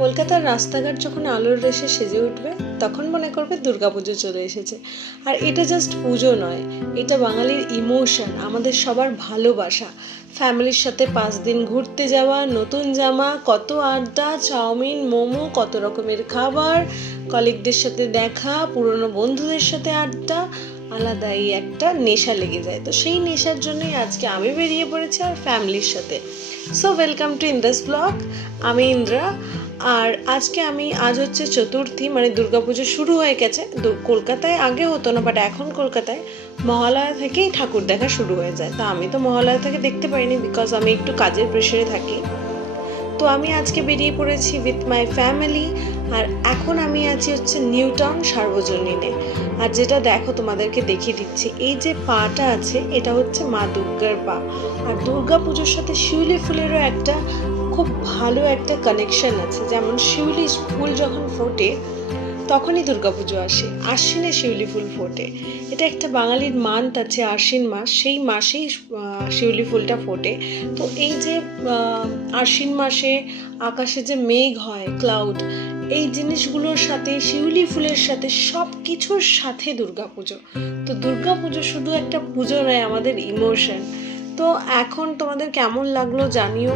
কলকাতার রাস্তাঘাট যখন আলোর রেশে সেজে উঠবে তখন মনে করবে দুর্গাপুজো চলে এসেছে। আর এটা জাস্ট পুজো নয়, এটা বাঙালির ইমোশন, আমাদের সবার ভালোবাসা। ফ্যামিলির সাথে 5 দিন ঘুরতে যাওয়া, নতুন জামা, কত আড্ডা, চাউমিন, মোমো, কত রকমের খাবার, কলিগদের সাথে দেখা, পুরনো বন্ধুদের সাথে আড্ডা, আলাদাই একটা নেশা লেগে যায়। তো সেই নেশার জন্যই আজকে আমি বেরিয়ে পড়েছি আর ফ্যামিলির সাথে। So welcome to Indra's blog. আমি ইন্দ্রা। আর আজ হচ্ছে চতুর্থী, মানে দুর্গাপুজো শুরু হয়ে গেছে। কলকাতায় আগে হতো না, বাট এখন কলকাতায় মহালয়া থেকেই ঠাকুর দেখা শুরু হয়ে যায়। তা আমি তো মহালয়া থেকে দেখতে পারিনি, বিকজ আমি একটু কাজের প্রেশারে থাকি। তো আমি আজকে বেরিয়ে পড়েছি উইথ মাই ফ্যামিলি। আর এখন আমি আছি হচ্ছে নিউ টাউন সার্বজনীনে। আর যেটা দেখো, তোমাদেরকে দেখিয়ে দিচ্ছি, এই যে পাটা আছে এটা হচ্ছে মা দুর্গার পা। আর দুর্গা পুজোর সাথে শিউলি ফুলেরও একটা খুব ভালো একটা কানেকশন আছে। যেমন শিউলি ফুল যখন ফোটে তখনই দুর্গাপুজো আসে, আশ্বিনে শিউলি ফুল ফোটে। এটা একটা বাঙালির মান্থ আছে, আশ্বিন মাস, সেই মাসেই শিউলি ফুলটা ফোটে। তো এই যে আশ্বিন মাসে আকাশে যে মেঘ হয়, ক্লাউড, এই জিনিসগুলোর সাথে, শিউলি ফুলের সাথে, সব কিছুর সাথে দুর্গাপুজো। তো দুর্গাপুজো শুধু একটা পুজো নয়, আমাদের ইমোশন। তো এখন তোমাদের কেমন লাগলো জানিও।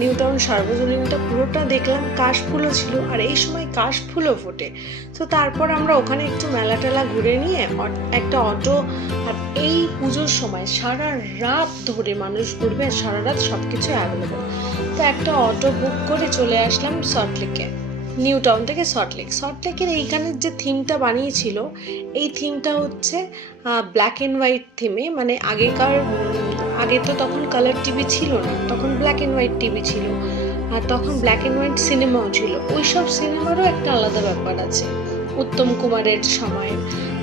নিউ টাউন সার্বজনীনটা পুরোটা দেখলাম, কাশফুলও ছিল, আর এই সময় কাশফুলও ফোটে। তো তারপর আমরা ওখানে একটু মেলা টেলা ঘুরে নিয়ে একটা অটো, আর এই পুজোর সময় সারা রাত ধরে মানুষ ঘুরবে, আর সারা রাত সব কিছু অ্যাভেলেবল। তো একটা অটো বুক করে চলে আসলাম সল্টলেকে, নিউ টাউন থেকে সল্টলেকের এইখানের যে থিমটা বানিয়েছিল, এই থিমটা হচ্ছে ব্ল্যাক অ্যান্ড হোয়াইট থিমে। মানে আগে তো তখন কালার টিভি ছিল না, তখন ব্ল্যাক অ্যান্ড হোয়াইট টিভি ছিল, আর তখন ব্ল্যাক অ্যান্ড হোয়াইট সিনেমাও ছিল। ওই সব সিনেমারও একটা আলাদা ব্যাপার আছে উত্তম কুমারের সময়।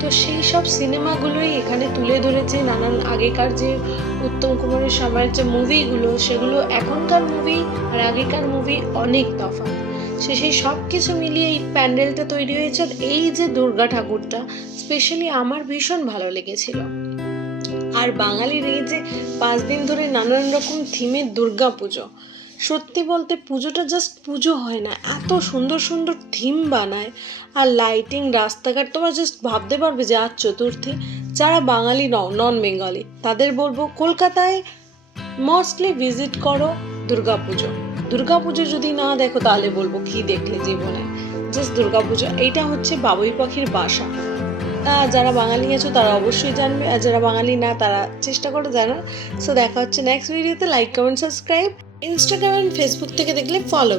তো সেই সব সিনেমাগুলোই এখানে তুলে ধরেছে, নানান আগেকার যে উত্তম কুমারের সময়ের যে মুভিগুলো, সেগুলো এখনকার মুভি আর আগেকার মুভি অনেক তফাৎ। সেই সব কিছু মিলিয়ে এই প্যান্ডেলটা তৈরি হয়েছে। আর এই যে দুর্গা ঠাকুরটা স্পেশালি আমার ভীষণ ভালো লেগেছিল। আর বাঙালির এই যে 5 দিন ধরে নানান রকম থিমের দুর্গা পুজো, সত্যি বলতে পুজোটা জাস্ট পুজো হয় না, এত সুন্দর সুন্দর থিম বানায়। আর লাইটিং, রাস্তাঘাট, তোমরা জাস্ট ভাবতে পারবে যে আজ চতুর্থী। যারা বাঙালি নন বেঙ্গলি, তাদের বলবো কলকাতায় মোস্টলি ভিজিট করো দুর্গাপুজো যদি না দেখো তাহলে বলবো কি দেখলে জীবনে। জাস্ট দুর্গাপুজো, এইটা হচ্ছে বাবুই পাখির বাসা। যারা বাঙালি আছো তারা অবশ্যই জানবে, আর যারা বাঙালি না তারা চেষ্টা করে জানার। সো দেখা হচ্ছে নেক্সট ভিডিওতে। Like, comment, subscribe. Instagram and Facebook থেকে দেখলে ফলো মি।